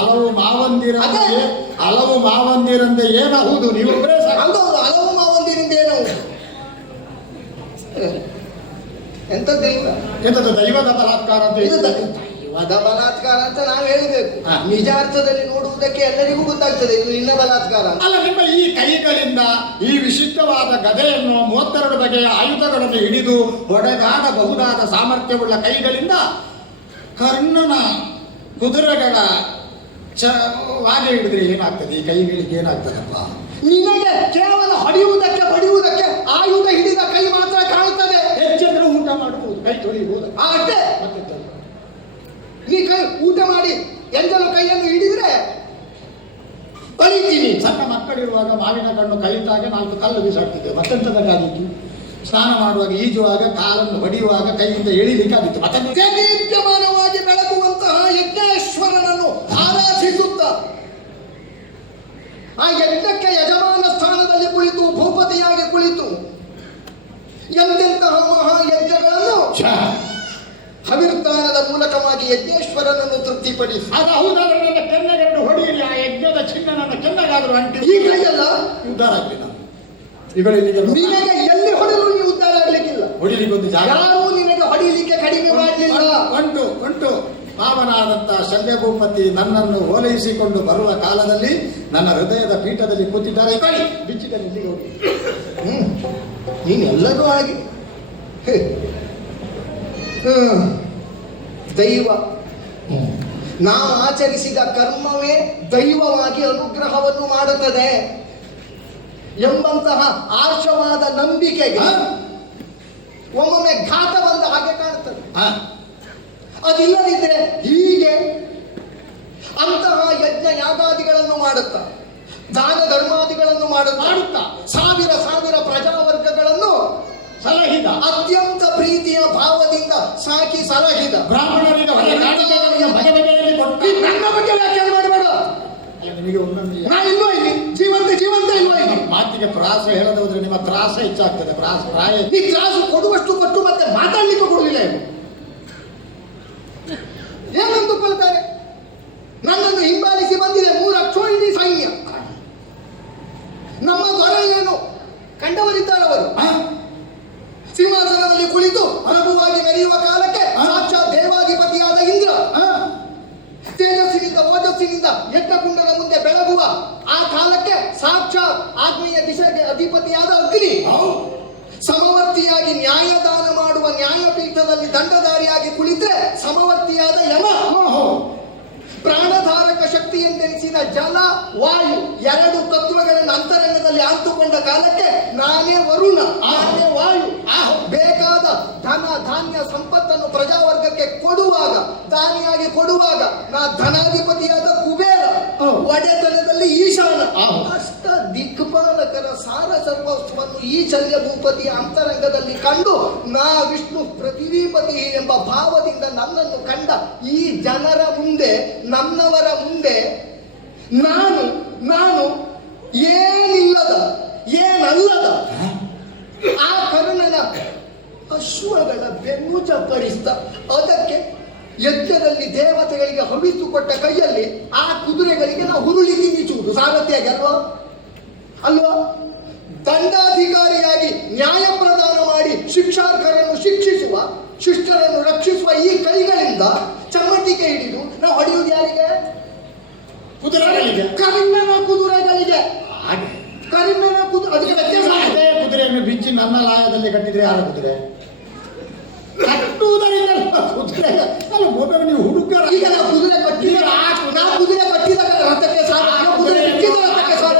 ಹಲವು ಮಾವಂದಿರಂದೆ ಏನಾಗುವುದು ನೀವೊಬ್ಬರೇ ಹೌದು, ಹಲವು ಮಾವಂದಿರಿಂದ ಏನಾಗುವುದು? ಎಂತದ್ದು ಇಲ್ಲ. ಎಂತದ್ದು ದೈವದ ಬಲಾತ್ಕಾರ ಅಂತ ಇದು ದೈವದ ಬಲಾತ್ಕಾರ ಅಂತ ನಾವು ಹೇಳಬೇಕು. ನಿಜ ಅರ್ಥದಲ್ಲಿ ನೋಡುವುದಕ್ಕೆ ಎಲ್ಲರಿಗೂ ಗೊತ್ತಾಗ್ತದೆ ಇದು ನಿನ್ನ ಬಲಾತ್ಕಾರ ಅಲ್ಲ. ನಿಮ್ಮ ಈ ಕೈಗಳಿಂದ ಈ ವಿಶಿಷ್ಟವಾದ ಗದೆಯನ್ನು 32 ಬಗೆಯ ಆಯುಧಗಳನ್ನು ಹಿಡಿದು ಹೊಡೆದಾಡಬಹುದಾದ ಸಾಮರ್ಥ್ಯವುಳ್ಳ ಕೈಗಳಿಂದ ಕರ್ಣನ ಕುದುರೆಗಳ ವಾಗೆ ಹಿಡಿದ್ರೆ ಏನಾಗ್ತದೆ? ಈ ಕೈಗಳಿಗೆ ಏನಾಗ್ತದಪ್ಪ? ನಿನಗೆ ಕೇವಲ ಹೊಡೆಯುವುದಕ್ಕೆ ಬಡಿಯುವುದಕ್ಕೆ ಆಯುಧ ಹಿಡಿದ ಕೈ ಮಾತ್ರ ಕಾಣುತ್ತದೆ. ಹೆಚ್ಚೆಂದ್ರೆ ಊಟ ಮಾಡುವುದು, ಕೈ ತೊಳೆಯುವುದು ಅಷ್ಟೇ. ನೀ ಕೈ ಊಟ ಮಾಡಿ ಎಂದೆಲ್ಲ ಕೈಯನ್ನು ಹಿಡಿದ್ರೆ ಬಳಿತೀನಿ. ಸಣ್ಣ ಮಕ್ಕಳಿರುವಾಗ ಮಾವಿನ ಕಣ್ಣು ಕೈತಾಗ 4 ಕಲ್ಲು ಬಿಸಾಡ್ತಿದ್ದೆ. ಮತ್ತೆಂತದಕ್ಕಾಗಿತ್ತು? ಸ್ನಾನ ಮಾಡುವಾಗ, ಈಜುವಾಗ, ಕಾಲನ್ನು ಹೊಡೆಯುವಾಗ ಕೈಯಿಂದ ಎಳಿಲಿಕ್ಕಾಗಿತ್ತು. ಮತ್ತೆ ದೀಪ್ಯಮಾನವಾಗಿ ಬೆಳಗುವಂತಹ ಯಜ್ಞೇಶ್ವರನನ್ನು ಆರಾಧಿಸುತ್ತ ಆ ಯಜ್ಞಕ್ಕೆ ಯಜಮಾನ ಸ್ಥಾನದಲ್ಲಿ ಕುಳಿತು ಭೂಪತಿಯಾಗಿ ಕುಳಿತು ಎಂತೆಂತಹ ಮಹಾಯಜ್ಞಗಳನ್ನು ಹವಿರ್ದಾನದ ಮೂಲಕವಾಗಿ ಯಜ್ಞೇಶ್ವರನನ್ನು ತೃಪ್ತಿಪಡಿಸಿ ಅದು ಹೌದಾದ್ರೆ ನನ್ನ ಕೆನ್ನೆಗರಡು ಹೊಡೆಯಲಿ. ಆ ಯಜ್ಞದ ಚಿನ್ನ ನನ್ನ ಕೆನ್ನೆಗಾದರೂ ಅಂಟಿ ಈ ಕೈಯಲ್ಲ ಉದ್ಧಾರ ಆಗ್ಲಿಲ್ಲ. ಇಗಳಿಗೆ ನಿನಗೆ ಎಲ್ಲಿ ಹೊಡೆದ್ರು ನೀವು ಉದ್ಧಾರ ಆಗ್ಲಿಕ್ಕಿಲ್ಲ. ಹೊಡಿಲಿಕ್ಕೆ ಒಂದು ಜಾಗ ಯಾರೂ ನಿನಗೆ ಹೊಡಿಲಿಕ್ಕೆ ಕಡಿಮೆ ಮಾಡಲಿಲ್ಲ. ಉಂಟು. ಪಾವನಾದಂತಹ ಶಲ್ಯ ಭೂಪತಿ ನನ್ನನ್ನು ಓಲೈಸಿಕೊಂಡು ಬರುವ ಕಾಲದಲ್ಲಿ ನನ್ನ ಹೃದಯದ ಪೀಠದಲ್ಲಿ ಕೂತಿದ್ದಾರೆ. ಕೈ ಬಿಚ್ಚಿದಲ್ಲಿ ಇಲ್ಲಿಗೆ ಹೋಗಿ ನೀನೆಲ್ಲರೂ ಹಾಗೆ ದೈವ ನಾವು ಆಚರಿಸಿದ ಕರ್ಮವೇ ದೈವವಾಗಿ ಅನುಗ್ರಹವನ್ನು ಮಾಡುತ್ತದೆ ಎಂಬಂತಹ ಆರ್ಷವಾದ ನಂಬಿಕೆಗೆ ಒಮ್ಮೊಮ್ಮೆ ಘಾತ ಬಂದ ಹಾಗೆ ಕಾಣುತ್ತದೆ. ಅದಿಲ್ಲದಿದ್ರೆ ಹೀಗೆ ಅಂತಹ ಯಜ್ಞ ಯಾಗಾದಿಗಳನ್ನು ಮಾಡುತ್ತಾ ದಾನ ಧರ್ಮಾದಿಗಳನ್ನು ಮಾಡುತ್ತಾ ಸಾವಿರ ಪ್ರಜಾವರ್ಗಗಳನ್ನು ಸಲಹಿದ, ಅತ್ಯಂತ ಪ್ರೀತಿಯ ಭಾವದಿಂದ ಸಾಕಿ ಸಲಹಿದ ಬ್ರಾಹ್ಮಣರಿಗೆ ಬಗೆಬಗೆಯಲ್ಲಿ ಕೊಟ್ಟ. ನನ್ನ ಬಗ್ಗೆ ವ್ಯಾಖ್ಯಾನ ಮಾಡಬೇಡ. ನಿಮಗೆ ಒಂದೊಂದು ನಾ ಇಲ್ವೋ ಇಲ್ಲಿ ಜೀವಂತ ಇಲ್ವೋ ಇಲ್ಲಿ ಮಾತಿಗೆ ಪ್ರಾಸ ಹೇಳದ ಹೋದ್ರೆ ನಿಮ್ಮ ತ್ರಾಸ ಹೆಚ್ಚಾಗ್ತದೆ. ಪ್ರಾಯ ಈ ತ್ರಾಸು ಕೊಡುವಷ್ಟು ಕೊಟ್ಟು ಮತ್ತೆ ಮಾತಾಡ್ಲಿಕ್ಕೆ ಕೊಡುವುದಿಲ್ಲ. ಏನಂದುಕೊಳ್ತಾರೆ? ನನ್ನನ್ನು ಹಿಂಬಾಲಿಸಿ ಬಂದಿದೆ 3 ಅಕ್ಷೋಹಿಣಿ ಸೈನ್ಯ. ನಮ್ಮ ದೊರೆಯನ್ನು ಕಂಡವರಿದ್ದಾರವರು. ಸಿಂಹಾಸನದಲ್ಲಿ ಕುಳಿತು ಅನುಭವವಾಗಿ ಮೆರೆಯುವ ಕಾಲಕ್ಕೆ ಸಾಕ್ಷಾತ್ ದೇವಾಧಿಪತಿಯಾದ ಇಂದ್ರ ತೇಜಸ್ಸಿನಿಂದ ಓಜಸ್ಸಿನಿಂದ ಯಜ್ಞಕುಂಡದ ಮುಂದೆ ಬೆಳಗುವ ಆ ಕಾಲಕ್ಕೆ ಸಾಕ್ಷಾತ್ ಆಗ್ನೇಯ ದಿಶೆಗೆ ಅಧಿಪತಿಯಾದ ಅಗ್ನಿ ಸಮವರ್ತಿಯಾಗಿ ನ್ಯಾಯದಾನ ಮಾಡುವ ನ್ಯಾಯಪೀಠದಲ್ಲಿ ದಂಡಧಾರಿಯಾಗಿ ಕುಳಿತರೆ ಸಮವರ್ತಿಯಾದ ಯಮ, ಪ್ರಾಣಧಾರಕ ಶಕ್ತಿ ಎಂದೆನಿಸಿದ ಜಲ ವಾಯು 2 ತತ್ವಗಳನ್ನು ಅಂತರಂಗದಲ್ಲಿ ಆಂತುಕೊಂಡ ಕಾಲಕ್ಕೆ ನಾನೇ ವರುಣ, ನಾನೇ ವಾಯು. ಬೇಕಾದ ಧನ ಧಾನ್ಯ ಸಂಪತ್ತನ್ನು ಪ್ರಜಾವರ್ಗಕ್ಕೆ ಕೊಡುವಾಗ, ದಾನಿಯಾಗಿ ಕೊಡುವಾಗ ನಾ ಧನಾಧಿಪತಿಯಾದ ಕುಬೇರ, ಒಡೆತನದಲ್ಲಿ ಈಶಾನ. ಅಷ್ಟ ದಿಕ್ಪಾಲಕರ ಸಾರ ಸರ್ವಸ್ವವನ್ನು ಈ ಶಲ್ಯ ಭೂಪತಿಯ ಅಂತರಂಗದಲ್ಲಿ ಕಂಡು ನಾ ವಿಷ್ಣು ಪೃಥ್ವೀಪತಿ ಎಂಬ ಭಾವದಿಂದ ನನ್ನನ್ನು ಕಂಡ ಈ ಜನರ ಮುಂದೆ, ನನ್ನವರ ಮುಂದೆ ನಾನು ಏನಿಲ್ಲದ ಏನಲ್ಲದ ಆ ಕರ್ಣನ ಅಶ್ವಗಳ ಬೆನ್ನು ಚಪ್ಪರಿಸ್ತ ಅದಕ್ಕೆ ಯಜ್ಞದಲ್ಲಿ ದೇವತೆಗಳಿಗೆ ಹವಿಸು ಕೊಟ್ಟ ಕೈಯಲ್ಲಿ ಆ ಕುದುರೆಗಳಿಗೆ ನಾವು ಹುರುಳಿ ತಿನ್ನಿಸುವುದು ಸಾರಥಿಯಾಗಿ ಅಲ್ವಾ? ದಂಡಾಧಿಕಾರಿಯಾಗಿ ನ್ಯಾಯ ಪ್ರದಾನ ಮಾಡಿ ಶಿಕ್ಷಾರ್ಹರನ್ನು ಶಿಕ್ಷಿಸುವ, ಶಿಷ್ಟರನ್ನು ರಕ್ಷಿಸುವ ಈ ಕೈಗಳಿಂದ ಚಮ್ಮಟಿಗೆ ಹಿಡಿದು ನಾವು ಹೊಡೆಯುವುದು ಯಾರಿಗೆ? ಕುದುರೆಗಳಿಗೆ. ಕರ್ಣನ ಕುದುರೆಗಳಿಗೆ. ಕರ್ಣನ ಅದಕ್ಕೆ ವ್ಯತ್ಯಾಸ. ಅದೇ ಕುದುರೆಯನ್ನು ಬಿಚ್ಚಿ ನನ್ನ ಲಾಯದಲ್ಲಿ ಕಟ್ಟಿದ್ರೆ ಯಾರ ಕುದುರೆ? ಕಟ್ಟುವುದರಿಂದ ಕುದುರೆ ಅಲ್ಲ. ನೀವು ಹುಡುಗರ ಈಗ ನಾವು ಕುದುರೆ ಕಟ್ಟಿದ ರಥಕ್ಕೆ ಸಾಲ, ಕುದುರೆ ಬಿಚ್ಚಿದ ರಥಕ್ಕೆ ಸಾಲ.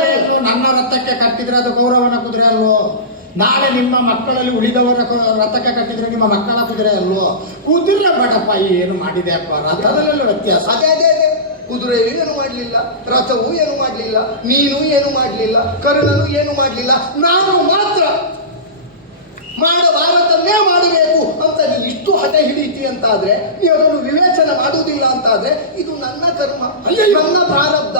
ನನ್ನ ರಥಕ್ಕೆ ಕಟ್ಟಿದ್ರೆ ಅದು ಗೌರವನ ಕುದುರೆ ಅಲ್ವೋ? ನಾಳೆ ನಿಮ್ಮ ಮಕ್ಕಳಲ್ಲಿ ಉಳಿದವರ ರಥಕ್ಕೆ ಕಟ್ಟಿದ್ರೆ ನಿಮ್ಮ ಮಕ್ಕಳ ಕುದುರೆ ಅಲ್ವೋ? ಕುದುರೆ ಬಡಪ್ಪ ಏನು ಮಾಡಿದೆ ಅಪ್ಪ, ರಥದಲ್ಲೆಲ್ಲ ವ್ಯತ್ಯಾಸ. ಅದೇ ಕುದುರೆಯೂ ಏನು ಮಾಡಲಿಲ್ಲ, ರಥವೂ ಏನು ಮಾಡಲಿಲ್ಲ, ನೀನು ಏನು ಮಾಡಲಿಲ್ಲ, ಕರ್ಣನು ಏನು ಮಾಡಲಿಲ್ಲ. ನಾನು ಮಾತ್ರ ಮಾಡಬಾರದನ್ನೇ ಮಾಡಬೇಕು ಅಂತ ನೀ ಇಷ್ಟು ಹಠ ಹಿಡಿತಿ ಅಂತಾದ್ರೆ, ನೀ ಅದನ್ನು ವಿವೇಚನೆ ಮಾಡುವುದಿಲ್ಲ ಅಂತಾದ್ರೆ ಇದು ನನ್ನ ಕರ್ಮ, ನನ್ನ ಪ್ರಾರಬ್ಧ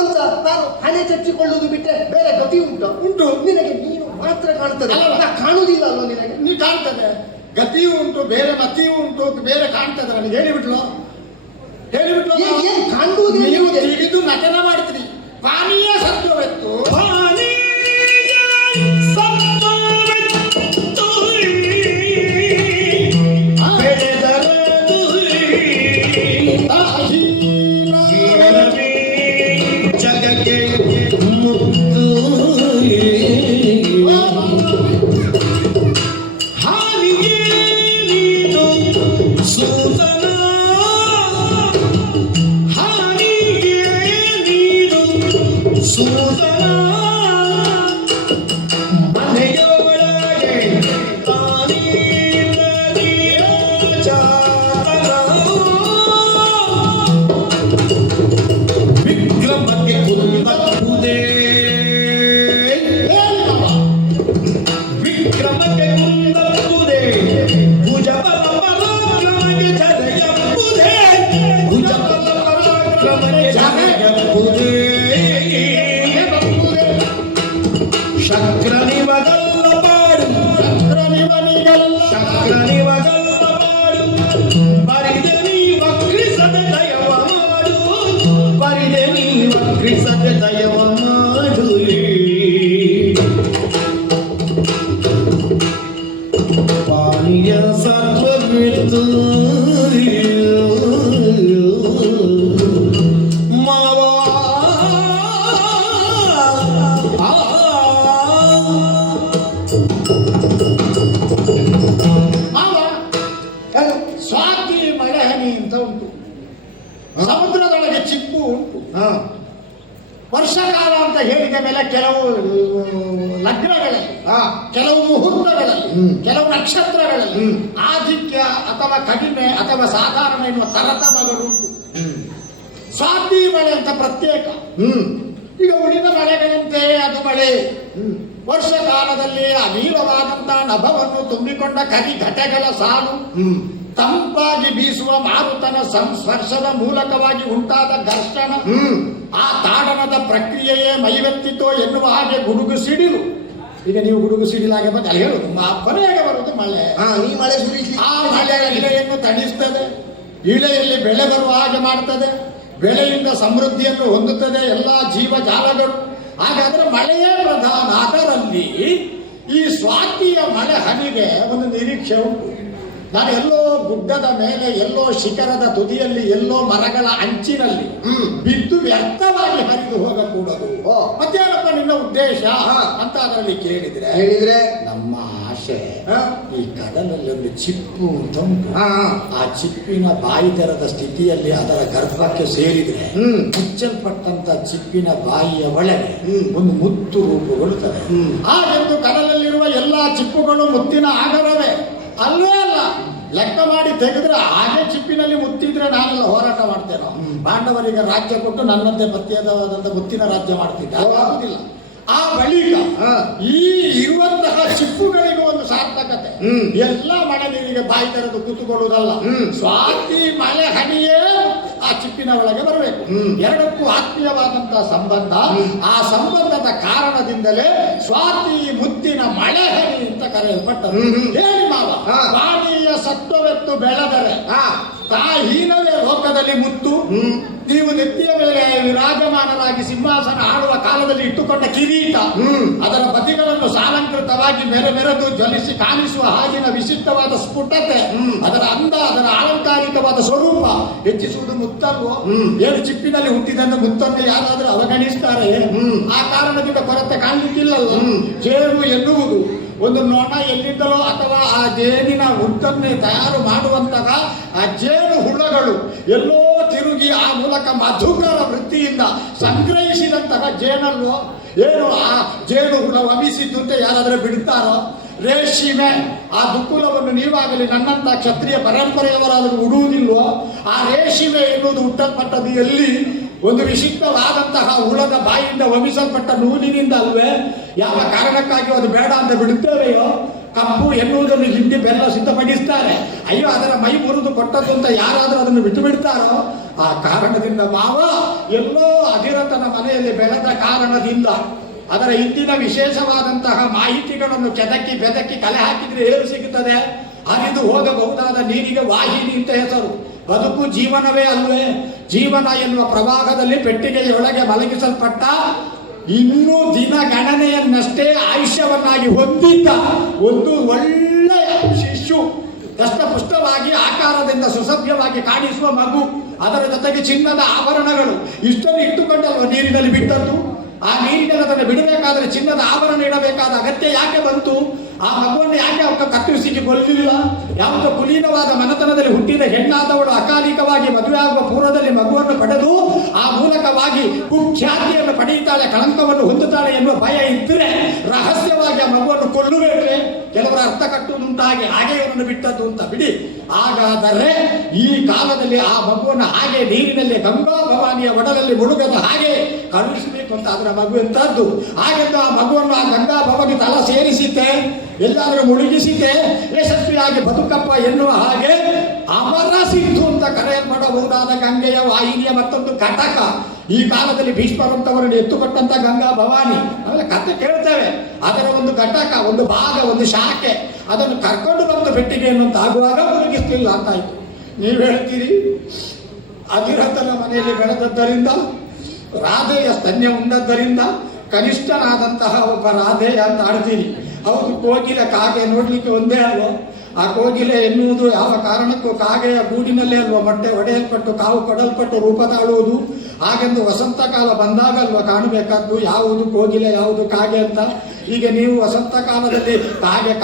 ಅಂತ ನಾನು ಹಣೆ ಚಚ್ಚಿಕೊಳ್ಳುವುದು ಬಿಟ್ಟೆ ಬೇರೆ ಗತಿ ಉಂಟು ನಿನಗೆ? ನೀನು ಮಾತ್ರ ಕಾಣ್ತದೆ, ಕಾಣುವುದಿಲ್ಲ ಅಲ್ವ ನಿನಗೆ? ನೀ ಕಾಣ್ತದೆ, ಗತಿಯೂ ಉಂಟು, ಬೇರೆ ಮತಿಯೂ ಉಂಟು, ಬೇರೆ ಕಾಣ್ತದೆ. ನನಗೆ ಹೇಳಿಬಿಟ್ಲು ಏನ್ ಕಾಣುವುದಿಲ್ಲ. ನೀವು ತಿಳಿದು ನಟನ ಮಾಡ್ತೀರಿ. ಪಾನೀಯ ಸತ್ವವೆತ್ತು ಜಗಕ್ಕೆ ಮುತ್ತು ಹಾನಿಗೆ ನೀನು ಸೂತನ ಹಾನಿಗೆ ನೀನು ಸೂತನ ಮನೆಯೊಳಗೆ ತಾನಿಲ್ಲದಿಯ ಚಾತನ ವಿಕ್ರಮಕ್ಕೆ ಕುಂದಪ್ಪುದೇ ವಿಕ್ರಮಕ್ಕೆ ಕುಂದಪ್ಪುದೇ ಭುಜಬಲ ಪರಾಕ್ರಮಕ್ಕೆ ಜಡೆಯಪ್ಪುದೇ ಭುಜಬಲ ಪರಾಕ್ರಮಕ್ಕೆ ಜಡೆಯಪ್ಪುದೇ ಶಕ್ರನಿವಗಲ್ಲ ಪಾಡು ಶಕ್ರನಿವಗಲ್ಲ ಪಾಡು ಬರಿದೆ ನೀ ವಕ್ರಿಸದೆ ದಯವ ಮಾಡು ಬರಿದೆ ನೀ ವಕ್ರಿಸದೆ ದಯವ ಮಾಡು ಪಾನೀಯ ಸತ್ವವಿತ್ತು ಮಾವ ಮಾವ, ಏನು? ಸ್ವಾತಿ ಮಳೆ ಹನಿ ಅಂತ ಉಂಟು. ಸಮುದ್ರದೊಳಗೆ ಚಿಪ್ಪು ಉಂಟು. ಹಾ. ವರ್ಷಕಾಲ ಅಂತ ಹೇಳಿದ ಮೇಲೆ ಕೆಲವು ಲಗ್ನಗಳಲ್ಲಿ, ಹಾ. ಕೆಲವು ಮುಹೂರ್ತಗಳಲ್ಲಿ, ಕೆಲವು ನಕ್ಷತ್ರಗಳಲ್ಲಿ ಹ್ಮ್. ಆಧಿಕ್ಯ ಅಥವಾ ಕಡಿಮೆ ಅಥವಾ ಸಾಧಾರಣ ಎನ್ನುವ ತರತಮಗಳುಂಟು. ಸ್ವಾತಿ ಮಳೆ ಅಂತ ಪ್ರತ್ಯೇಕ. ಈಗ ಉಳಿದ ಮಳೆಗಳಂತೆ ಅದು ಮಳೆ. ವರ್ಷ ಕಾಲದಲ್ಲಿ ಅಮೀರವಾದಂತಹ ನಭವನ್ನು ತುಂಬಿಕೊಂಡ ಕರಿ ಘಟಗಳ ಸಾಲು, ತಂಪಾಗಿ ಬೀಸುವ ಮಾರುತನ ಸಂಸ್ಪರ್ಶದ ಮೂಲಕವಾಗಿ ಉಂಟಾದ ಘರ್ಷಣ, ಆ ತಾಡನದ ಪ್ರಕ್ರಿಯೆಯೇ ಮೈವೆತ್ತಿತೋ ಎನ್ನುವ ಹಾಗೆ ಗುಡುಗು ಸಿಡಿಲು. ಈಗ ನೀವು ಗುಡುಗು ಸಿಡಿಲಾಗೆ ಬಂದು ಅಲ್ಲಿ ಹೇಳುದು ಕೊನೆಗೆ ಬರುವುದು ಮಳೆ. ನೀ ಮಳೆ ಸುರಿಸಿ ಆ ಮಳೆ ಇಳೆಯನ್ನು ತಣಿಸ್ತದೆ, ಇಳೆಯಲ್ಲಿ ಬೆಳೆ ಬರುವ ಹಾಗೆ ಮಾಡ್ತದೆ, ಬೆಳೆಯಿಂದ ಸಮೃದ್ಧಿಯನ್ನು ಹೊಂದುತ್ತದೆ ಎಲ್ಲ ಜೀವಜಾಲಗಳು. ಹಾಗಾದ್ರೆ ಮಳೆಯೇ ಪ್ರಧಾನ. ಅದರಲ್ಲಿ ಈ ಸ್ವಾತಿಯ ಮಳೆ ಹನಿಗೆ ಒಂದು ನಿರೀಕ್ಷೆ ಉಂಟು. ನಾನು ಎಲ್ಲೋ ಗುಡ್ಡದ ಮೇಲೆ, ಎಲ್ಲೋ ಶಿಖರದ ತುದಿಯಲ್ಲಿ, ಎಲ್ಲೋ ಮರಗಳ ಅಂಚಿನಲ್ಲಿ ಬಿದ್ದು ವ್ಯರ್ಥವಾಗಿ ಹರಿದು ಹೋಗಕೂಡದು. ಮತ್ತೇನಪ್ಪ ನಿನ್ನ ಉದ್ದೇಶ ಅಂತ ಅದರಲ್ಲಿ ಹೇಳಿದ್ರೆ ನಮ್ಮ ಆಶೆ ಈ ಕಡಲಲ್ಲಿ ಒಂದು ಚಿಪ್ಪು ಅಂತ ಉಂಟು. ಆ ಚಿಪ್ಪಿನ ಬಾಯಿ ತೆರೆದ ಸ್ಥಿತಿಯಲ್ಲಿ ಅದರ ಗರ್ಭಕ್ಕೆ ಸೇರಿದ್ರೆ ಮುಚ್ಚಲ್ಪಟ್ಟಂತ ಚಿಪ್ಪಿನ ಬಾಯಿಯ ಒಳಗೆ ಒಂದು ಮುತ್ತು ರೂಪುಗೊಳ್ಳುತ್ತದೆ. ಹಾಗೆಂದು ಕಡಲಲ್ಲಿರುವ ಎಲ್ಲಾ ಚಿಪ್ಪುಗಳು ಮುತ್ತಿನ ಆಗರವೇ ಅಲ್ಲೇ ಅಲ್ಲ. ಲೆಕ್ಕ ಮಾಡಿ ತೆಗೆದ್ರೆ ಹಾಗೆ ಚಿಪ್ಪಿನಲ್ಲಿ ಮುತ್ತಿದ್ರೆ ನಾನೆಲ್ಲ ಹೋರಾಟ ಮಾಡ್ತೇನೋ. ಪಾಂಡವರಿಗೆ ರಾಜ್ಯ ಕೊಟ್ಟು ನನ್ನಂತೆ ಪತ್ಯವಾದಂತ ಮುತ್ತಿನ ರಾಜ್ಯ ಮಾಡ್ತಿದ್ದೆ, ಆಗುದಿಲ್ಲ. ಆ ಬಳಿಕ ಈ ಇರುವಂತಹ ಚಿಪ್ಪುಗಳಿಗೂ ಒಂದು ಸಾರ್ಥಕತೆ. ಎಲ್ಲ ಮಳೆ ನೀರಿಗೆ ಬಾಯಿ ತೆರೆದು ಕೂತುಕೊಳ್ಳುವುದಲ್ಲ, ಸ್ವಾತಿ ಮಳೆ ಹನಿಯೇ ಆ ಚಿಪ್ಪಿನ ಒಳಗೆ ಬರಬೇಕು. ಎರಡಕ್ಕೂ ಆತ್ಮೀಯವಾದಂತಹ ಸಂಬಂಧ. ಆ ಸಂಬಂಧದ ಕಾರಣದಿಂದಲೇ ಸ್ವಾತಿ ಮುತ್ತಿನ ಮಳೆ ಹನಿ ಅಂತ ಕರೆಯಲ್ಪಟ್ಟರು. ಹೇಳಿ ಮಾವ, ಪಾನೀಯ ಸತ್ವವೆತ್ತು ಬೆಳೆದರೆ ಹೀನವೇ ಲೋಕದಲ್ಲಿ ಮುತ್ತು. ನೀವು ನೆತ್ತಿಯ ಮೇಲೆ ವಿರಾಜಮಾನರಾಗಿ ಸಿಂಹಾಸನ ಆಡುವ ಕಾಲದಲ್ಲಿ ಇಟ್ಟುಕೊಂಡ ಕಿರೀಟ, ಅದರ ಬದಿಗಳನ್ನು ಸಾಲಂಕೃತವಾಗಿ ಮೆರೆದು ಜ್ವಲಿಸಿ ಕಾಣಿಸುವ ಹಾಗಿನ ವಿಶಿಷ್ಟವಾದ ಸ್ಫುಟತೆ, ಅದರ ಅಂದ, ಅದರ ಆಲಂಕಾರಿಕವಾದ ಸ್ವರೂಪ ಹೆಚ್ಚಿಸುವುದು ಮುತ್ತಲ್ವೋ? ಏನು ಚಿಪ್ಪಿನಲ್ಲಿ ಹುಟ್ಟಿದಂತ ಮುತ್ತನ್ನು ಯಾರಾದ್ರೂ ಅವಗಣಿಸ್ತಾರೆ? ಆ ಕಾರಣದಿಂದ ಕೊರತೆ ಕಾಣಲಿಕ್ಕಿಲ್ಲಲ್ಲ. ಜೇನು ಎನ್ನುವುದು ಒಂದು ನೊಣ ಎಲ್ಲಿದ್ದಲೋ ಅಥವಾ ಆ ಜೇನಿನ ಹುಟ್ಟನ್ನೇ ತಯಾರು ಮಾಡುವಂತಹ ಆ ಜೇನು ಹುಳಗಳು ಎಲ್ಲೋ ತಿರುಗಿ ಆ ಮೂಲಕ ಮಧುಕರ ವೃತ್ತಿಯಿಂದ ಸಂಗ್ರಹಿಸಿದಂತಹ ಜೇನಲ್ವೋ? ಏನು ಆ ಜೇನು ಹುಳ ವಮಿಸಿದ್ದು ಅಂತ ಯಾರಾದರೂ ಬಿಡ್ತಾರೋ? ರೇಷ್ಮೆ ಆ ದುಕ್ಕುಲವನ್ನು ನೀವಾಗಲಿ ನನ್ನಂತ ಕ್ಷತ್ರಿಯ ಪರಂಪರೆಯವರಾದರೂ ಉಡುವುದಿಲ್ವೋ? ಆ ರೇಷ್ಮೆ ಎನ್ನುವುದು ಹುಟ್ಟಲ್ಪಟ್ಟದ್ದು ಎಲ್ಲಿ? ಒಂದು ವಿಶಿಷ್ಟವಾದಂತಹ ಹುಳದ ಬಾಯಿಯಿಂದ ವಮಿಸಲ್ಪಟ್ಟ ನೂಲಿನಿಂದ ಅಲ್ವೇ? ಯಾವ ಕಾರಣಕ್ಕಾಗಿ ಅದು ಬೇಡ ಅಂತ ಬಿಡುತ್ತೇವೆಯೋ? ಕಪ್ಪು ಎನ್ನುವುದನ್ನು ಹಿಂಡಿ ಬೆಲ್ಲ ಸಿದ್ಧಪಡಿಸ್ತಾರೆ. ಅಯ್ಯೋ, ಅದರ ಮೈ ಮುರಿದು ಕೊಟ್ಟದ್ದು ಅಂತ ಯಾರಾದರೂ ಅದನ್ನು ಬಿಟ್ಟು ಬಿಡ್ತಾರೋ? ಆ ಕಾರಣದಿಂದ ಮಾವ ಎಲ್ಲೋ ಅಧಿರಥನ ಮನೆಯಲ್ಲಿ ಬೆಳೆದ ಕಾರಣದಿಂದ ಅದರ ಹಿಂದಿನ ವಿಶೇಷವಾದಂತಹ ಮಾಹಿತಿಗಳನ್ನು ಕೆದಕಿ ಬೆದಕಿ ಕಲೆ ಹಾಕಿದ್ರೆ ಏನು ಸಿಗುತ್ತದೆ? ಹರಿದು ಹೋಗಬಹುದಾದ ನೀರಿಗೆ ವಾಹಿನಿ ಅಂತ ಹೆಸರು. ಬದುಕು ಜೀವನವೇ ಅಲ್ವೇ? ಜೀವನ ಎನ್ನುವ ಪ್ರವಾಹದಲ್ಲಿ ಪೆಟ್ಟಿಗೆಯೊಳಗೆ ಮಲಗಿಸಲ್ಪಟ್ಟ ಇನ್ನೂ ದಿನ ಗಣನೆಯನ್ನಷ್ಟೇ ಆಯುಷ್ಯವನ್ನಾಗಿ ಹೊಂದಿದ್ದ ಒಂದು ಒಳ್ಳೆಯ ಶಿಶು, ದಷ್ಟಪುಷ್ಟವಾಗಿ ಆಕಾರದಿಂದ ಸುಸಭ್ಯವಾಗಿ ಕಾಣಿಸುವ ಮಗು, ಅದರ ಜೊತೆಗೆ ಚಿನ್ನದ ಆಭರಣಗಳು ಇಷ್ಟನ್ನು ಇಟ್ಟುಕೊಂಡಲ್ವ ನೀರಿನಲ್ಲಿ ಬಿಟ್ಟದ್ದು. ಆ ನೀರಿನಲ್ಲಿ ಅದನ್ನು ಬಿಡಬೇಕಾದ್ರೆ ಚಿನ್ನದ ಆಭರಣ ಇಡಬೇಕಾದ ಅಗತ್ಯ ಯಾಕೆ ಬಂತು? ಆ ಮಗುವನ್ನು ಯಾಕೆ ಅವಕ್ಕೆ ಕತ್ತರಿಸಿಕ್ಕೆ ಕೊಲ್ಲಿಲ್ಲ? ಯಾವುದೋ ಕುಲೀನವಾದ ಮನೆತನದಲ್ಲಿ ಹುಟ್ಟಿದ ಹೆಣ್ಣಾದವಳು ಅಕಾಲಿಕವಾಗಿ ಮದುವೆ ಆಗುವ ಪೂರ್ವದಲ್ಲಿ ಮಗುವನ್ನು ಪಡೆದು ಆ ಮೂಲಕವಾಗಿ ಕುಖ್ಯಾತಿಯನ್ನು ಪಡೆಯುತ್ತಾಳೆ, ಕಳಂಕವನ್ನು ಹೊಂದುತ್ತಾಳೆ ಎನ್ನುವ ಭಯ ಇದ್ದರೆ ರಹಸ್ಯವಾಗಿ ಆ ಮಗುವನ್ನು ಕೊಲ್ಲುಬೇಕೆ? ಕೆಲವರ ಅರ್ಥ ಕಟ್ಟುವುದುಂಟಾಗಿ ಹಾಗೆ ಇವರನ್ನು ಬಿಟ್ಟದ್ದು ಅಂತ ಬಿಡಿ. ಹಾಗಾದರೆ ಈ ಕಾಲದಲ್ಲಿ ಆ ಮಗುವನ್ನು ಹಾಗೆ ನೀರಿನಲ್ಲಿ ಗಂಗಾ ಭವಾನಿಯ ಒಡಲಲ್ಲಿ ಮುಳುಗದ ಹಾಗೆ ಕಳುಹಿಸಬೇಕು ಅಂತ ಅದರ ಮಗು ಎಂತದ್ದು. ಹಾಗೆಂದು ಆ ಮಗುವನ್ನು ಆ ಗಂಗಾ ಭವಾನಿ ತಲ ಸೇರಿಸಿದ್ದೆ, ಎಲ್ಲಾದರೂ ಮುಳುಗಿಸಿದ್ದೆ, ಯಶಸ್ವಿಯಾಗಿ ಬದುಕಪ್ಪ ಎನ್ನುವ ಹಾಗೆ ಅಮರ ಸಿಂಧು ಅಂತ ಕರೆಯಲ್ಪಡಬಹುದಾದ ಗಂಗೆಯ ವಾಹಿನಿಯ ಮತ್ತೊಂದು ಘಟಕ ಈ ಕಾಲದಲ್ಲಿ ಭೀಷ್ಮರಂತವರನ್ನು ಎತ್ತುಕೊಟ್ಟಂತ ಗಂಗಾ ಭವಾನಿ ಆಮೇಲೆ ಕಥೆ ಕೇಳ್ತೇವೆ. ಅದರ ಒಂದು ಘಟಕ, ಒಂದು ಭಾಗ, ಒಂದು ಶಾಖೆ ಅದನ್ನು ಕರ್ಕೊಂಡು ಬಂದು ಪೆಟ್ಟಿಗೆ ಅನ್ನುವಂತ ಆಗುವಾಗ ಮುಳುಗಿಸ್ಲಿಲ್ಲ ಅಂತಾಯ್ತು. ನೀವು ಹೇಳ್ತೀರಿ ಅಧಿರಥನ ಮನೆಯಲ್ಲಿ ಬೆಳೆದದ್ದರಿಂದ, ರಾಧೆಯ ಸ್ತನ್ಯ ಉಂಡದ್ದರಿಂದ ಕನಿಷ್ಠನಾದಂತಹ ಒಬ್ಬ ರಾಧೆ ಅಂತ ಆಡ್ತೀನಿ. ಹೌದು, ಕೋಗಿಲೆ ಕಾಗೆ ನೋಡ್ಲಿಕ್ಕೆ ಒಂದೇ ಅಲ್ವೋ? ಆ ಕೋಗಿಲೆ ಎನ್ನುವುದು ಯಾವ ಕಾರಣಕ್ಕೂ ಕಾಗೆಯ ಗೂಡಿನಲ್ಲೇ ಅಲ್ವ ಮೊಟ್ಟೆ ಒಡೆಯಲ್ಪಟ್ಟು ಕಾವು ಕೊಡಲ್ಪಟ್ಟು ರೂಪ ತಾಳುವುದು. ಹಾಗೆಂದು ವಸಂತ ಕಾಲ ಬಂದಾಗಲ್ವ ಕಾಣಬೇಕಾದ್ದು ಯಾವುದು ಕೋಗಿಲೆ ಯಾವುದು ಕಾಗೆ ಅಂತ. ಈಗ ನೀವು ವಸಂತ ಕಾಲದಲ್ಲಿ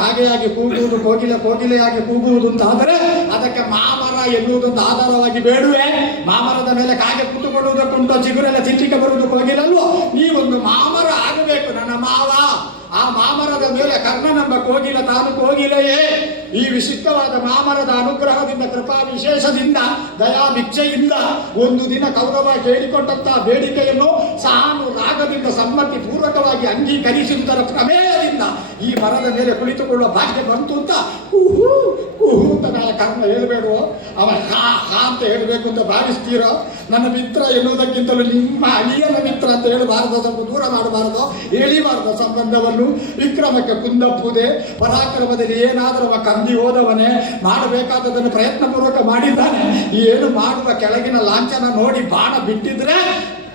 ಕಾಗೆಯಾಗಿ ಕೂಗುವುದು, ಕೋಗಿಲೆಯಾಗಿ ಕೂಗುವುದು ಅಂತ ಆದರೆ ಅದಕ್ಕೆ ಮಾಮರ ಎನ್ನುವುದೊಂದು ಆಧಾರವಾಗಿ ಬೇಡುವೆ. ಮಾಮರದ ಮೇಲೆ ಕಾಗೆ ಕೂತುಕೊಳ್ಳುವುದಕ್ಕುಂಟು, ಚಿಗುರೆಲ್ಲ ತಿನ್ಲಿಕ್ಕೆ ಬರುವುದು ಕೋಗಿಲಲ್ವೋ? ನೀವೊಂದು ಮಾಮರ ಆಗಬೇಕು ನನ್ನ ಮಾವ. ಆ ಮಾಮರದ ಮೇಲೆ ಕರ್ಣನೆಂಬ ಕೋಗಿಲ ತಾನು ಕೋಗಿಲೆಯೇ. ಈ ವಿಶಿಷ್ಟವಾದ ಮಾಮರದ ಅನುಗ್ರಹದಿಂದ, ಕೃಪಾ ವಿಶೇಷದಿಂದ, ದಯಾ ಭಿಕ್ಷೆಯಿಂದ ಒಂದು ದಿನ ಕೌರವ ಕೇಳಿಕೊಂಡಂತಹ ಬೇಡಿಕೆಯನ್ನು ಸಾನು ರಾಗದಿಂದ ಸಮ್ಮತಿ ಪೂರ್ವಕವಾಗಿ ಅಂಗೀಕರಿಸುವುದರ ಪ್ರಮೇಯದಿಂದ ಈ ಮರದ ಮೇಲೆ ಕುಳಿತುಕೊಳ್ಳುವ ಭಾಗ್ಯ ಬಂತು ಅಂತ ಕುಹು ಕುಹು ಅಂತ ನಾಳೆ ಕರ್ಣ ಹೇಳಬೇಡುವ, ಅವ ಹಾ ಹಾ ಅಂತ ಹೇಳಬೇಕು ಅಂತ ಭಾವಿಸ್ತೀರೋ? ನನ್ನ ಮಿತ್ರ ಎನ್ನುವುದಕ್ಕಿಂತಲೂ ನಿಮ್ಮ ಅಳಿಯನ ಮಿತ್ರ ಅಂತ ಹೇಳಬಾರದು, ಸ್ವಲ್ಪ ದೂರ ಮಾಡಬಾರದು, ಎಳಿಬಾರದು ಸಂಬಂಧವನ್ನು. ವಿಕ್ರಮಕ್ಕೆ ಕುಂದಪ್ಪುವುದೇ, ಪರಾಕ್ರಮದಲ್ಲಿ ಏನಾದರೂ ಅವ ಕಂದಿ ಹೋದವನೇ, ಮಾಡಬೇಕಾದದನ್ನು ಪ್ರಯತ್ನ ಪೂರ್ವಕ ಮಾಡಿದ್ದಾನೆ. ಏನು ಮಾಡುವ ಕೆಳಗಿನ ಲಾಂಛನ ನೋಡಿ ಬಾಣ ಬಿಟ್ಟಿದ್ರೆ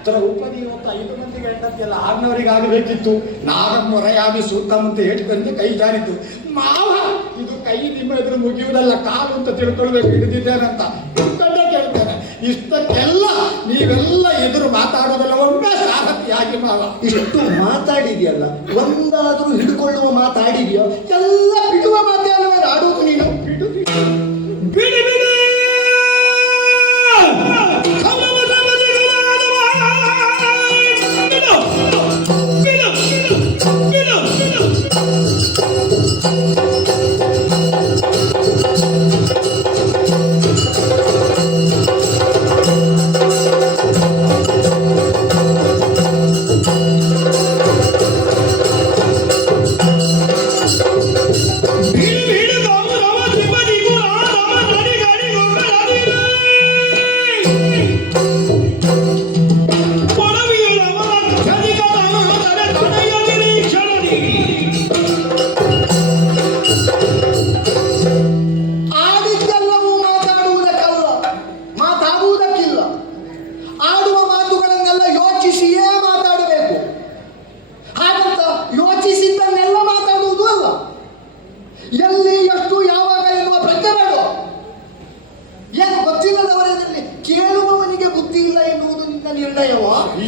ದ್ರೌಪದಿ ಇವತ್ತು 5 ಮಂದಿ ಗಂಡಂತೆಲ್ಲ 6ನವರಿಗೆ ಆಗಬೇಕಿತ್ತು. ನಾಗಮೊರೆಯಾಗಿ ಸೂತಂ ಅಂತ ಹೇಳಿದಂತೆ ಕೈ ಜಾರಿದ್ದು. ಮಾವ ಇದು ಕೈ ನಿಮ್ಮ ಎದುರು ಮುಗಿಯುವುದಲ್ಲ, ಕಾಲು ಅಂತ ತಿಳ್ಕೊಳ್ಬೇಕು, ಹಿಡಿದಿದ್ದೇನಂತ ಕುತ್ಕೊಂಡೇ ಕೇಳ್ತೇನೆ. ಇಷ್ಟಕ್ಕೆಲ್ಲ ನೀವೆಲ್ಲ ಎದುರು ಮಾತಾಡೋದಲ್ಲ, ಒಮ್ಮೆ ಸಾರಥಿಯಾಗಿ ಮಾವ ಇಷ್ಟು ಮಾತಾಡಿದ್ಯಲ್ಲ, ಒಂದಾದ್ರೂ ಹಿಡ್ಕೊಳ್ಳುವ ಮಾತಾಡಿದ್ಯೋ? ಎಲ್ಲ ಬಿಡುವ ಮಾತೇ ಅಲ್ಲವೇ ಆಡುವುದು ನೀನು? ಬಿಡಿ ಬಿಡಿ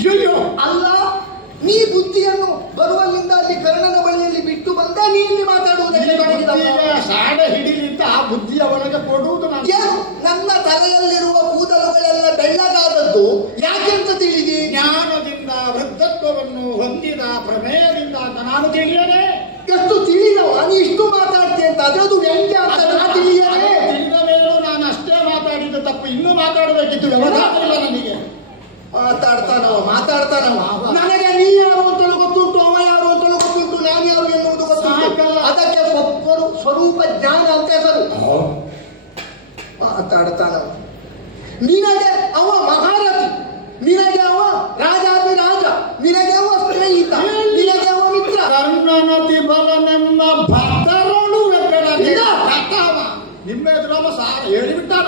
ಅಯ್ಯೋ ಅಲ್ಲ, ನೀ ಬುದ್ಧಿಯನ್ನು ಬರುವಲ್ಲಿಂದ ಅಲ್ಲಿ ಕರ್ಣನ ಬಳಿಯಲ್ಲಿ ಬಿಟ್ಟು ಬಂದ, ನೀ ಇಲ್ಲಿ ಮಾತಾಡುವುದಕ್ಕೆ ಶಾಡೆ ಹಿಡಿಲಿಂತ ಆ ಬುದ್ಧಿಯ ಒಳಗೆ ಕೊಡುವುದು ನನ್ನ ತಲೆಯಲ್ಲಿರುವ ಕೂದಲುಗಳೆಲ್ಲ ಬೆಳ್ಳಗಾದದ್ದು ಯಾಕೆ ಅಂತ ತಿಳಿದಿ? ಜ್ಞಾನದಿಂದ ವೃದ್ಧತ್ವವನ್ನು ಹೊಂದಿದ ಪ್ರಮೇಯದಿಂದ ಅಂತ ನಾನು ತಿಳಿಯದೆ. ಎಷ್ಟು ತಿಳಿದವ ನೀ ಇಷ್ಟು ಮಾತಾಡ್ತಿ ಅಂತ? ಅದರದು ವ್ಯಂಗ್ಯ ಅಂತ ನಾ ತಿಳಿಯದೆ. ತಿಳಿದ ಮೇಲೂ ನಾನು ಅಷ್ಟೇ ಮಾತಾಡಿದ್ದು ತಪ್ಪು, ಇನ್ನೂ ಮಾತಾಡಬೇಕಿತ್ತು, ವ್ಯವಧಾನ ಇಲ್ಲ ನನಗೆ. ಮಾತಾಡ್ತಾನವ ನನಗೆ ನೀ ಯಾರು ಅಂತಲೂ ಗೊತ್ತುಂಟು, ಅವ ಯಾರು ಅಂತಲೂ ಗೊತ್ತುಂಟು, ನಾನು ಯಾರು ಎನ್ನುವುದು ಗೊತ್ತುಂಟು. ಅದಕ್ಕೆ ಸ್ವರೂಪ ಜ್ಞಾನ ಅಂತ ಹೆಸರು. ಮಾತಾಡ್ತಾನವ. ನಿನಗೆ ಅವ ಮಹಾರಥಿ, ನಿನಗೆ ಅವ ರಾಜಾಧಿರಾಜ, ನಿನಗೆ ಅವ ಸ್ನೇಹಿತ, ನಿನಗೆ ಅವ ಮಿತ್ರ. ಕರ್ಣನತಿ ಬಲನೆಂಬ ಭಕ್ತರಳು ನಿಮ್ಮ ಎದುರವ ಸಾರ ಹೇಳಿಬಿಟ್ಟಾನ.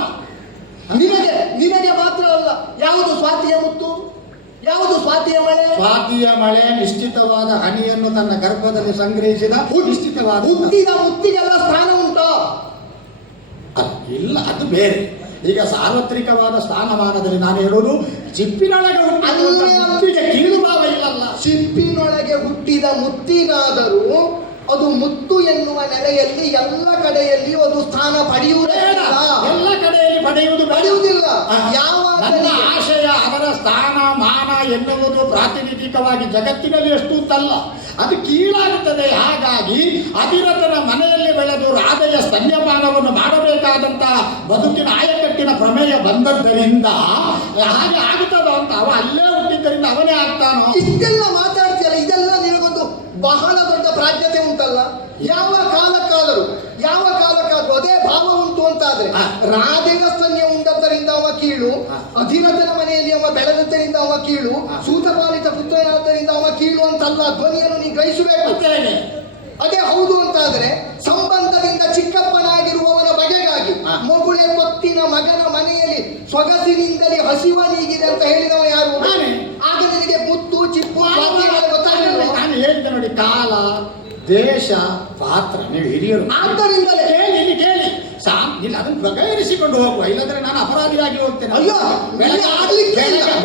ಸ್ವಾತಿಯ ಮಳೆ ಸ್ವಾತಿಯ ಮಳೆ ನಿಶ್ಚಿತವಾದ ಹನಿಯನ್ನು ತನ್ನ ಗರ್ಭದಲ್ಲಿ ಸಂಗ್ರಹಿಸಿದ ನಿಶ್ಚಿತವಾದ ಹುಟ್ಟಿದ ಮುತ್ತಿಗೆಲ್ಲ ಸ್ಥಾನ ಉಂಟೋ? ಇಲ್ಲ, ಅದು ಬೇರೆ. ಈಗ ಸಾರ್ವತ್ರಿಕವಾದ ಸ್ಥಾನಮಾನದಲ್ಲಿ ನಾನು ಹೇಳೋದು ಚಿಪ್ಪಿನೊಳಗೆ ಹುಟ್ಟಿದ ಮುತ್ತಿಗೆ ಕೀಳು ಭಾವ ಇಲ್ಲಲ್ಲ. ಚಿಪ್ಪಿನೊಳಗೆ ಹುಟ್ಟಿದ ಮುತ್ತಿಗಾದರೂ ಅದು ಮುತ್ತು ಎನ್ನುವ ನೆಲೆಯಲ್ಲಿ ಎಲ್ಲ ಕಡೆಯಲ್ಲಿ ಅದು ಸ್ಥಾನ ಪಡೆಯುವುದಿಲ್ಲ. ಎಲ್ಲ ಕಡೆಯಲ್ಲಿ ಪಡೆಯುವುದಿಲ್ಲ. ಯಾವ ನನ್ನ ಆಶಯ ಅವರ ಸ್ಥಾನ ಮಾನ ಎನ್ನುವುದು ಪ್ರಾತಿನಿಧಿಕವಾಗಿ ಜಗತ್ತಿನಲ್ಲಿ ಎಷ್ಟು ಅಂತಲ್ಲ, ಅದು ಕೀಳಾಗುತ್ತದೆ. ಹಾಗಾಗಿ ಅಧಿರಥನ ಮನೆಯಲ್ಲಿ ಬೆಳೆದು ರಾಧೆಯ ಸ್ತನ್ಯಪಾನವನ್ನು ಮಾಡಬೇಕಾದಂತ ಬದುಕಿನ ಆಯಕಟ್ಟಿನ ಪ್ರಮೇಯ ಬಂದದ್ದರಿಂದ ಹಾಗೆ ಆಗುತ್ತದೋ ಅಂತ ಅವ ಅಲ್ಲೇ ಹುಟ್ಟಿದ್ದರಿಂದ ಅವನೇ ಆಗ್ತಾನೋ. ಇಷ್ಟೆಲ್ಲ ಮಾತಾಡ್ತಿಯಲ್ಲ, ಇದೆಲ್ಲ ನಿನಗೊಂದು ಬಹಳ ದೊಡ್ಡ ಪ್ರಾಜ್ಞತೆ ಉಂಟಲ್ಲ. ಯಾವ ಕಾಲಕ್ಕಾದರೂ ಅದೇ ಭಾವ ಉಂಟು ಅಂತಾದ್ರೆ ರಾಧೆಯ ಸ್ತನ್ಯ ಉಂಡದ್ದರಿಂದ ಅವ ಕೀಳು, ಅಧಿರಥನ ಮನೆಯಲ್ಲಿ ಅವ ಬೆಳೆದದ್ದರಿಂದ ಅವ ಕೀಳು, ಸೂತಪಾಲಿತ ಪುತ್ರನಾದ್ದರಿಂದ ಅವ ಕೀಳು ಅಂತಲ್ಲ. ಧ್ವನಿಯನ್ನು ನೀ ಗ್ರಹಿಸಬೇಕು. ಅದೇ ಹೌದು ಅಂತಾದ್ರೆ ಸಂಬಂಧದಿಂದ ಚಿಕ್ಕಪ್ಪನಾಗಿರುವವನ ಬಗೆಗಾಗಿ ಮಗುಳೆ ಕೊತ್ತಿನ ಮಗನ ಮನೆಯಲ್ಲಿ ಸೊಗಸಿನಿಂದಲೇ ಹಸಿವ ನೀಗಿದೆ ಅಂತ ಹೇಳಿದವ ಯಾರು? ಆಗ ನಿನಗೆ ಮುತ್ತು ಚಿಪ್ಪು ಗೊತ್ತಾಗಲಿಲ್ಲ. ನಾನು ಹೇಳಿದ್ದೆ ನೋಡಿ, ಕಾಲ ದೇಶ ಪಾತ್ರ, ನೀವು ಹಿರಿಯರು ಆದ್ದರಿಂದಲೇ ಕೇಳಿ ಇಲ್ಲ ಅದನ್ನು ಬಗೆಹರಿಸಿಕೊಂಡು ಹೋಗುವ, ಇಲ್ಲಂದ್ರೆ ನಾನು ಅಪರಾಧಿಯಾಗಿ ಹೋಗ್ತೇನೆ. ಅಯ್ಯೋ,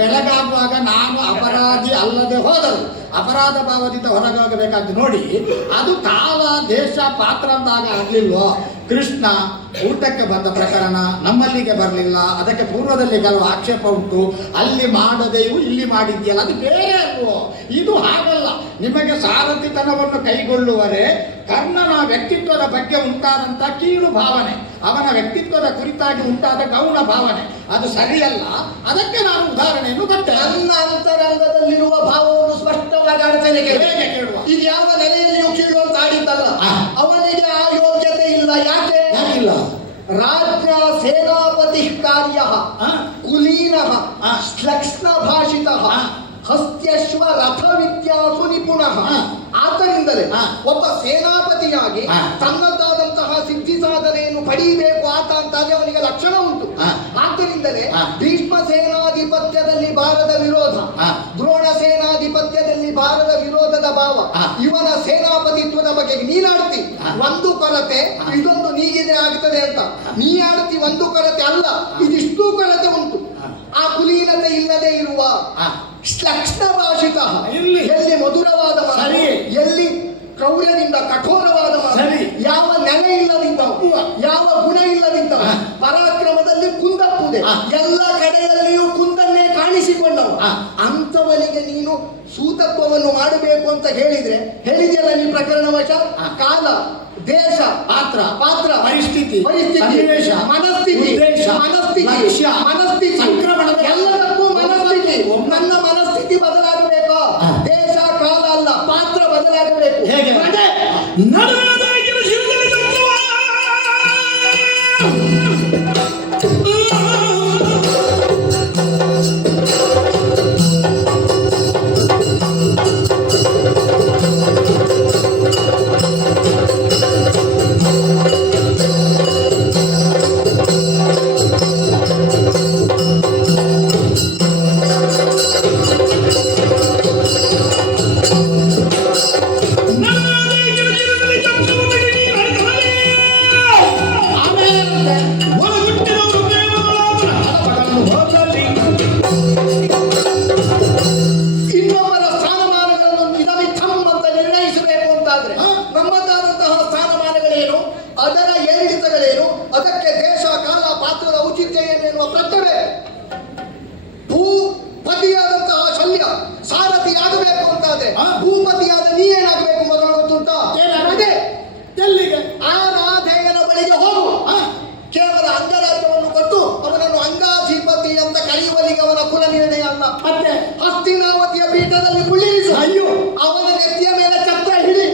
ಬೆಳಗಾಗುವಾಗ ನಾನು ಅಪರಾಧಿ ಅಲ್ಲದೆ ಹೋದರು ಅಪರಾಧ ಭಾವದಿಂದ ಹೊರಗಾಗಬೇಕಾದ್ದು ನೋಡಿ. ಅದು ಕಾಲ ದೇಶ ಪಾತ್ರ ಅಂದಾಗ ಆಗ್ಲಿಲ್ವೋ? ಕೃಷ್ಣ ಊಟಕ್ಕೆ ಬಂದ ಪ್ರಕರಣ ನಮ್ಮಲ್ಲಿಗೆ ಬರಲಿಲ್ಲ, ಅದಕ್ಕೆ ಪೂರ್ವದಲ್ಲಿ ಕೆಲವು ಆಕ್ಷೇಪ ಉಂಟು. ಅಲ್ಲಿ ಮಾಡದೆಯೂ ಇಲ್ಲಿ ಮಾಡಿದ್ಯಲ್ಲ, ಅದು ಬೇರೆ ಅಲ್ವೋ? ಇದು ಹಾಗಲ್ಲ. ನಿಮಗೆ ಸಾರಥಿತನವನ್ನು ಕೈಗೊಳ್ಳುವರೆ ಕರ್ಣನ ವ್ಯಕ್ತಿತ್ವದ ಬಗ್ಗೆ ಉಂಟಾದಂತ ಕೀಳು ಭಾವನೆ, ಅವನ ವ್ಯಕ್ತಿತ್ವದ ಕುರಿತಾಗಿ ಉಂಟಾದ ಗೌಣ ಭಾವನೆ, ಅದು ಸರಿಯಲ್ಲ. ಅದಕ್ಕೆ ನಾನು ಉದಾಹರಣೆಯನ್ನು ಕೊಟ್ಟೆ. ನನ್ನ ಅಂತರಂಗದಲ್ಲಿರುವ ಭಾವವನ್ನು ಸ್ಪಷ್ಟವಾಗಿ ಆಡ್ತೇನೆ. ಹೇಗೆ ಕೇಳುವ? ಇದು ಯಾವ ನೆಲೆಯಲ್ಲಿಯೂ ಕೀಳು ಅಂತ ಆಡಿದ್ದಲ್ಲ. ಅವನಿಗೆ ಆ ಯೋಗ್ಯತೆ ಇಲ್ಲ. ಯಾಕಿಲ್ಲ? ರಾಜ್ಯ ಸೇನಾಪತಿ ಕಾರ್ಯ ಕುಲೀನ ಶ್ಲಕ್ಷ್ಣ ಭಾಷಿತ ಹಸ್ತ್ಯಶ್ವ ರಥ ವಿದ್ಯಾಸು ನಿಪುಣ. ಆದ್ದರಿಂದಲೇ ಒಬ್ಬ ಸೇನಾಪತಿಯಾಗಿ ತನ್ನದಾದಂತಹ ಸಿದ್ಧಿ ಸಾಧನೆಯನ್ನು ಪಡೆಯಬೇಕು ಆತ ಅಂತಾದ್ರೆ ಅವನಿಗೆ ಲಕ್ಷಣ ಉಂಟು. ಆದ್ದರಿಂದಲೇ ಭೀಷ್ಮ ಸೇನಾಧಿಪತ್ಯದಲ್ಲಿ ಬಾರದ ವಿರೋಧ, ದ್ರೋಣ ಸೇನಾಧಿಪತ್ಯದಲ್ಲಿ ಬಾರದ ವಿರೋಧದ ಭಾವ, ಇವನ ಸೇನಾಪತಿತ್ವದ ಬಗ್ಗೆ ನೀನಾಡ್ತಿ ಒಂದು ಕೊರತೆ, ಇದೊಂದು ನೀಗಿದೆ ಆಗ್ತದೆ ಅಂತ ನೀ ಆಡ್ತಿ. ಒಂದು ಕೊರತೆ ಅಲ್ಲ, ಇದಿಷ್ಟು ಕೊರತೆ ಉಂಟು. ಆ ಕುಲೀನತೆ ಇಲ್ಲದೆ ಇರುವ ಶ್ಲಕ್ಷ್ಣ ಭಾಷಿತ, ಎಲ್ಲಿ ಮಧುರವಾದ ಮಾತು, ಎಲ್ಲಿ ಕ್ರೌರ್ಯದಿಂದ ಕಠೋರವಾದ ಮಾತು, ಯಾವ ನೆಲೆ ಇಲ್ಲದಿದ್ದವು, ಯಾವ ಗುಣ ಇಲ್ಲದಿದ್ದವು, ಪರಾಕ್ರಮದಲ್ಲಿ ಕುಂದಪ್ಪುದೆ, ಎಲ್ಲ ಕಡೆಯಲ್ಲಿಯೂ ಕುಂದನ್ನೇ ಕಾಣಿಸಿಕೊಂಡವು. ಅಂತವನಿಗೆ ನೀನು ಸೂತತ್ವವನ್ನು ಮಾಡಬೇಕು ಅಂತ ಹೇಳಿದೆಯಲ್ಲ ನೀ ಪ್ರಕರಣ ವಶ. ಕಾಲ ದೇಶ ಪಾತ್ರ ಪರಿಸ್ಥಿತಿ ಮನಸ್ಥಿತಿ ಸಂಕ್ರಮಣದ ಎಲ್ಲದಕ್ಕೂ ಮನಸ್ಥಿತಿ. ನನ್ನ ಮನಸ್ಥಿತಿ ಬದಲಾಗಬೇಕು, ದೇಶ ಕಾಲ ಅಲ್ಲ, ಪಾತ್ರ ಬದಲಾಗಬೇಕು. ಹೇಗೆ? ಅದರ ಏರಿಳಿತಗಳೇನು, ಅದಕ್ಕೆ ದೇಶ ಕಾಲ ಪಾತ್ರದ ಔಚಿತ್ಯ ಏನೆನ್ನುವ ಪ್ರಜ್ಞೆ. ಭೂಪತಿಯಾದಂತಹ ಶಲ್ಯ ಸಾರಥಿಯಾಗಬೇಕು ಅಂತಾದ್ರೆ ಭೂಪತಿಯಾದ ನೀ ಏನಾಗಬೇಕು ಮೊದಲು ಗೊತ್ತುಂಟಾ? ಎಲ್ಲಿಗೆ? ಆ ರಾಧೆಯನ ಬಳಿಗೆ ಹೋಗು. ಕೇವಲ ಅಂಗರಾಜ್ಯವನ್ನು ಕೊಟ್ಟು ಅವನನ್ನು ಅಂಗಾಧಿಪತಿ ಅಂತ ಕರೆಯುವಲ್ಲಿಗೆ ಅವನ ಕುಲ ನಿರ್ಣಯ ಅಲ್ಲ. ಮತ್ತೆ ಹಸ್ತಿನಾವತಿಯ ಪೀಠದಲ್ಲಿ ಕುಳ್ಳಿರಿಸು. ಅಯ್ಯೋ, ಅವನ ನೆತ್ತಿಯ ಮೇಲೆ ಛತ್ರ ಹಿಡಿ.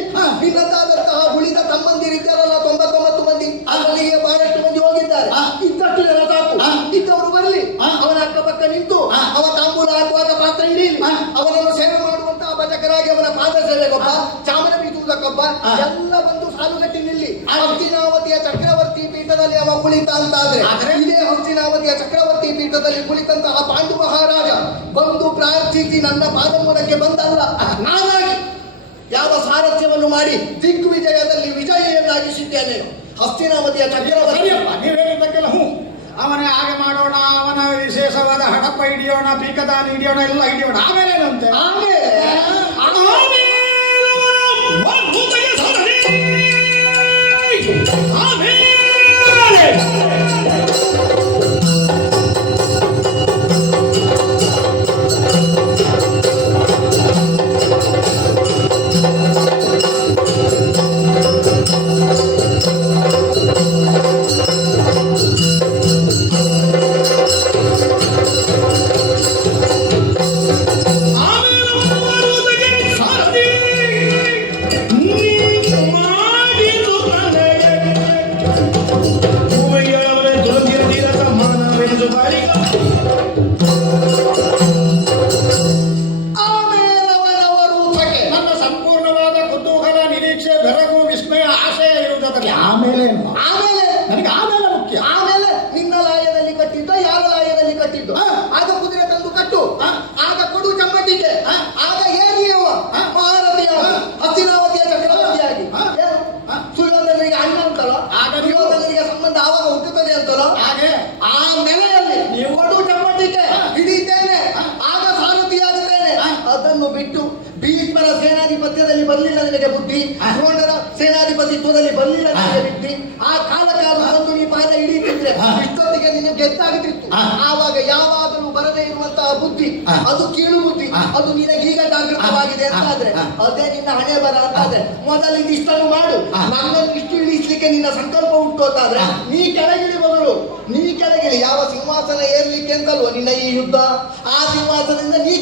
ನಿನ್ನದಾದಂತಹ ಉಳಿದ ತಮ್ಮಂದಿರಿದ್ದಾರಲ್ಲ 99 ಮಂದಿ, ಅಲ್ಲಿಗೆ ಬಹಳಷ್ಟು ಮಂದಿ ಹೋಗಿದ್ದಾರೆ. ಇದ್ದಷ್ಟು ಜನ ಸಾಕು. ಇದ್ದವರು ಬರಲಿ, ಅವನ ಅಕ್ಕಪಕ್ಕ ನಿಂತು ಅವ ತಾಂಬೂಲ ಹಾಕುವಾಗ ಪಾತ್ರ ಹಿಡಿಯಲಿ. ಅವನನ್ನು ಸೇವೆ ಮಾಡುವಂತಹ ಭಜಕರಾಗಿ ಅವನ ಪಾದ ಸೇವೆಗೊಬ್ಬ, ಚಾಮರ ಬೀಸುವುದಕ್ಕೊಬ್ಬ, ಎಲ್ಲ ಬಂದು ಸಾಲುಗಟ್ಟಿ ನಿಲ್ಲಿ. ಹಸ್ತಿನಾವತಿಯ ಚಕ್ರವರ್ತಿ ಪೀಠದಲ್ಲಿ ಅವ ಕುಳಿತ ಅಂತಾದ್ರೆ ಇದೇ ಹಸ್ತಿನಾವತಿಯ ಚಕ್ರವರ್ತಿ ಪೀಠದಲ್ಲಿ ಕುಳಿತಂತಹ ಪಾಂಡು ಮಹಾರಾಜ ಬಂದು ಪ್ರಾರ್ಥಿಸಿ ಪ್ರೀತಿ ನನ್ನ ಪಾದಮೂಲಕ್ಕೆ ಬಂದಲ್ಲ, ನಾನಾಗಿ ಯಾವ ಸಾರಥ್ಯವನ್ನು ಮಾಡಿ ದಿಗ್ವಿಜಯದಲ್ಲಿ ವಿಜಯಿಯನ್ನಾಗಿಸಿದ್ದೇನೆ. ಹಸ್ತಿನಾವತಿಯ ಚಕ್ರವರ್ತಿ. ಸರಿಯಪ್ಪ, ನೀವು ಹೇಳಿದ್ದಕ್ಕೆಲ್ಲ ಹ್ಞೂ. ಅವನೇ ಹಾಗೆ ಮಾಡೋಣ, ಅವನ ವಿಶೇಷವಾದ ಹಡಪ ಹಿಡಿಯೋಣ, ಪೀಕದಾನಿ ಹಿಡಿಯೋಣ, ಎಲ್ಲ ಹಿಡಿಯೋಣ. ಆಮೇಲೆ ಏನಂತೆ? ಆಮೇಲೆ ನನ್ನ ಸಂಪೂರ್ಣವಾದ ಕುತೂಹಲ, ನಿರೀಕ್ಷೆ, ಬೆರಗು, ವಿಸ್ಮಯ, ಆಶಯ ಇರುವುದರಲ್ಲಿ ಆಮೇಲೆ ಏನು? ಆಮೇಲೆ ನನಗೆ ಆಮೇಲೆ ಮುಖ್ಯ. ಆಮೇಲೆ ನಿನ್ನ ಲಾಯದಲ್ಲಿ ಕಟ್ಟಿದ್ದ, ಯಾರ ಲಾಯದಲ್ಲಿ ಕಟ್ಟಿದ್ದು? ಆಗ ಕುದುರೆ ತಂದು ಕಟ್ಟು, ಆಗ ಕೊಡು ಚಮ್ಮಟಿಗೆ, ಆಗ ಏನಿಯವ ಮಹಾರಥಿಯ ಹಸ್ತಿನಾವತಿಯ ಚಕ್ರವರ್ತಿಯಾಗಿ. ಸುಯೋಧನರಿಗೆ ಅಣ್ಣ ಅಂತಲ್ಲ, ಆಗ ಸುಯೋಧನರಿಗೆ ಸಂಬಂಧ ಆವಾಗ ಹುಟ್ಟುತ್ತದೆ ಅಂತಲ್ಲ. ಹಾಗೆ ಆ ನೆಲೆಯಲ್ಲಿ ನೀವು ಕೊಡು ಚಮ್ಮಟಿಗೆ ಹಿಡಿತೇನೆ, ಆಗ ಸಾರಥಿಯಾಗುತ್ತೇನೆ. ಅದನ್ನು ಬಿಟ್ಟು ಭೀಷ್ಮರ ಸೇನಾಧಿಪತ್ಯದಲ್ಲಿ ಬರಲಿಲ್ಲ ನಿನಗೆ ಬುದ್ಧಿ, ದ್ರೋಣರ ಸೇನಾಧಿಪತಿತ್ವದಲ್ಲಿ ಬರಲಿಲ್ಲ ನಿನಗೆ ಬುದ್ಧಿ. ಆ ಕಾಲ ಬಂದು ನೀ ಪಾದ ಹಿಡಿತಿದ್ರೆ ಇಷ್ಟೊತ್ತಿಗೆ ನಿನಗೆ ಗೆದ್ದಾಗುತ್ತಿತ್ತು. ಆವಾಗ ಯಾವಾಗಲೂ ಬರದೇ ಇರುವಂತಹ ಬುದ್ಧಿ, ಅದು ಕೀಳು ಬುದ್ಧಿ, ಅದು ನಿನಗೀಗ ಜಾಗೃತವಾಗಿದೆ ಅಂತಾದ್ರೆ ಅದೇ ನಿನ್ನ ಹಣೆ ಬರ ಅಂತಾದ್ರೆ ಮೊದಲು ಇದಿಷ್ಟನ್ನು ಮಾಡು. ನನ್ನನ್ನು ಇಷ್ಟು ಇಳಿಸ್ಲಿಕ್ಕೆ ನಿನ್ನ ಸಂಕಲ್ಪ ಹುಟ್ಟೋತಾದ್ರೆ ನೀ ಕೆಳಗಿಳಿ ಬದಲು ನೀ ಕೆಳಗಿಳಿ. ಯಾವ ಸಿಂಹಾಸನ ಏರ್ಲಿಕ್ಕೆ ಅಂತಲ್ವ ನಿನ್ನ ಈ ಯುದ್ಧ, ಆ ಸಿಂಹಾಸನದಿಂದ ನೀ